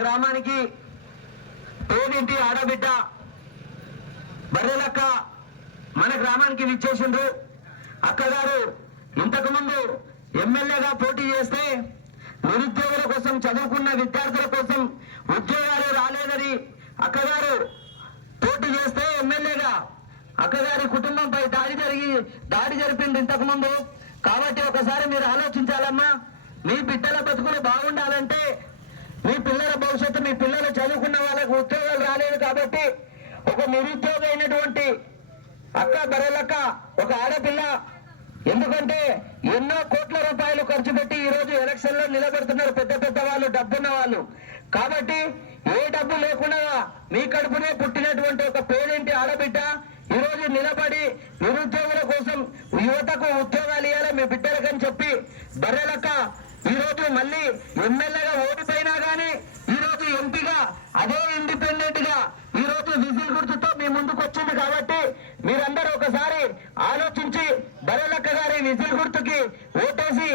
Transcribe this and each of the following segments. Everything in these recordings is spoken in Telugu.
గ్రామానికి పేదింటి ఆడబిడ్డ బర్రెలక్క మన గ్రామానికి విచ్చేసిండ్రు. అక్కగారు ఇంతకు ముందు ఎమ్మెల్యేగా పోటీ చేస్తే నిరుద్యోగుల కోసం చదువుకున్న విద్యార్థుల కోసం ఉద్యోగాలు రాలేదని అక్కగారు పోటీ చేస్తే ఎమ్మెల్యేగా అక్కగారి కుటుంబంపై దాడి జరిగి దాడి జరిపింది ఇంతకు ముందు కాబట్టి ఒకసారి మీరు ఆలోచించాలమ్మా మీ బిడ్డల బతుకులు బాగుండాలంటే మీ పిల్లల భవిష్యత్తు మీ పిల్లలు చదువుకున్న వాళ్ళకు ఉద్యోగాలు రాలేదు కాబట్టి ఒక నిరుద్యోగ అయినటువంటి అక్క బరలక్క ఒక ఆడపిల్ల. ఎందుకంటే ఎన్నో కోట్ల రూపాయలు ఖర్చు పెట్టి ఈ రోజు ఎలక్షన్లో నిలబెడుతున్నారు పెద్ద పెద్ద వాళ్ళు డబ్బున్న వాళ్ళు. కాబట్టి ఏ డబ్బు లేకుండా మీ కడుపునే పుట్టినటువంటి ఒక పేరింటి ఆడబిడ్డ ఈ రోజు నిలబడి నిరుద్యోగుల కోసం యువతకు ఉద్యోగాలు ఇవ్వాలి మీ బిడ్డలకని చెప్పి బర్రెలక్క ఈ రోజు మళ్ళీ ఎమ్మెల్యే ఓడిపోయినా గానీ ఈ రోజు ఎంపీగా అదే ఇండిపెండెంట్గా ఈ రోజు విజిల్ గుర్తుతో మీ ముందుకు వచ్చింది కాబట్టి మీరందరూ ఒకసారి ఆలోచించి బరలక్క గారి విజిల్ గుర్తుకి ఓటేసి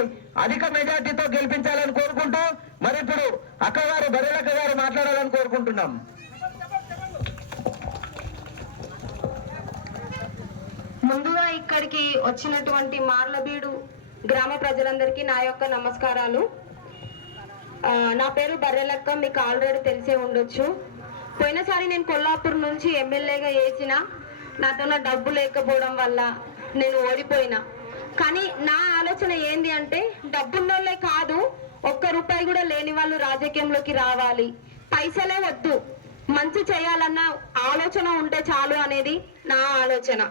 అధిక మెజార్టీతో గెలిపించాలని కోరుకుంటూ మరి ఇప్పుడు అక్కగారు బరలక్క గారు మాట్లాడాలని కోరుకుంటున్నాం. ముందుగా ఇక్కడికి వచ్చినటువంటి మార్లబీడు గ్రామ ప్రజలందరికీ నా యొక్క నమస్కారాలు. నా పేరు బర్రెలక్క మీకు ఆల్రెడీ తెలిసే ఉండొచ్చు. పోయినసారి నేను కొల్లాపూర్ నుంచి ఎమ్మెల్యేగా వేసిన నాతో డబ్బు లేకపోవడం వల్ల నేను ఓడిపోయినా. కానీ నా ఆలోచన ఏంది అంటే డబ్బున్నోళ్ళే కాదు ఒక్క రూపాయి కూడా లేని వాళ్ళు రాజకీయంలోకి రావాలి. పైసలే వద్దు. మంచి చేయాలన్న ఆలోచన ఉంటే చాలు అనేది నా ఆలోచన.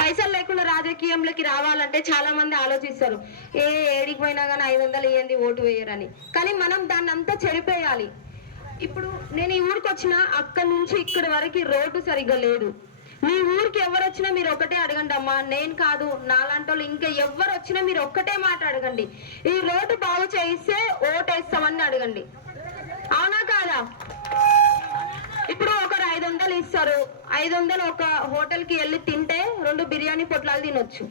పైసలు లేకుండా రాజకీయంలోకి రావాలంటే చాలా మంది ఆలోచిస్తారు. ఏ ఏడికి పోయినా కానీ ఐదు వందలు ఇవ్వండి ఓటు వేయరని. కానీ మనం దాన్ని అంతా చెరిపేయాలి. ఇప్పుడు నేను ఈ ఊరికి వచ్చిన అక్కడి నుంచి ఇక్కడి వరకు రోడ్డు సరిగ్గా లేదు. మీ ఊరికి ఎవరు వచ్చినా మీరు ఒకటే అడగండి అమ్మా. నేను కాదు నాలాంటి వాళ్ళు ఇంకా ఎవరు వచ్చినా మీరు ఒక్కటే మాట అడగండి. ఈ రోడ్డు బాగు చేయిస్తే ఓటేస్తామని అడగండి. అవునా కాదా? ఇప్పుడు ఒకరు ఐదు వందలు ఇస్తారు. ఐదు వందలు ఒక హోటల్కి వెళ్ళి తింటే రెండు బిర్యానీ పొట్లాలు తినొచ్చు.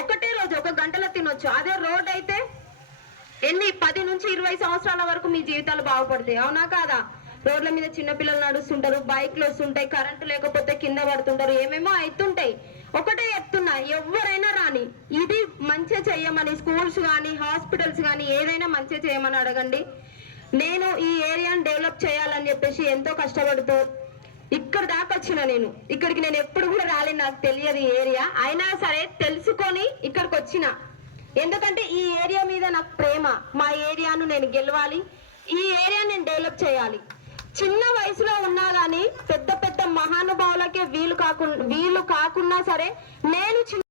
ఒకటే రోజు ఒక గంటలో తినొచ్చు. అదే రోడ్ అయితే ఎన్ని? పది నుంచి ఇరవై సంవత్సరాల వరకు మీ జీవితాలు బాగుపడతాయి. అవునా కాదా? రోడ్ల మీద చిన్నపిల్లలు నడుస్తుంటారు బైక్లు వస్తుంటాయి కరెంటు లేకపోతే కింద పడుతుంటారు ఏమేమో అవుతుంటాయి ఒకటే చెప్తున్నా ఎవరైనా రాని ఇది మంచిగా చేయమని స్కూల్స్ కానీ హాస్పిటల్స్ కానీ ఏదైనా మంచిగా చేయమని అడగండి. నేను ఈ ఏరియాని డెవలప్ చేయాలని చెప్పేసి ఎంతో కష్టపడుతూ ఇక్కడ దాకా వచ్చిన నేను. ఇక్కడికి నేను ఎప్పుడు కూడా రాలేదు నాకు తెలియదు ఈ ఏరియా. అయినా సరే తెలుసుకొని ఇక్కడికి వచ్చిన. ఎందుకంటే ఈ ఏరియా మీద నాకు ప్రేమ. మా ఏరియాను నేను గెలవాలి. ఈ ఏరియా నేను డెవలప్ చేయాలి. చిన్న వయసులో ఉన్నా కానీ పెద్ద పెద్ద మహానుభావులకే వీలు కాకుండా వీలు కాకున్నా సరే నేను చిన్న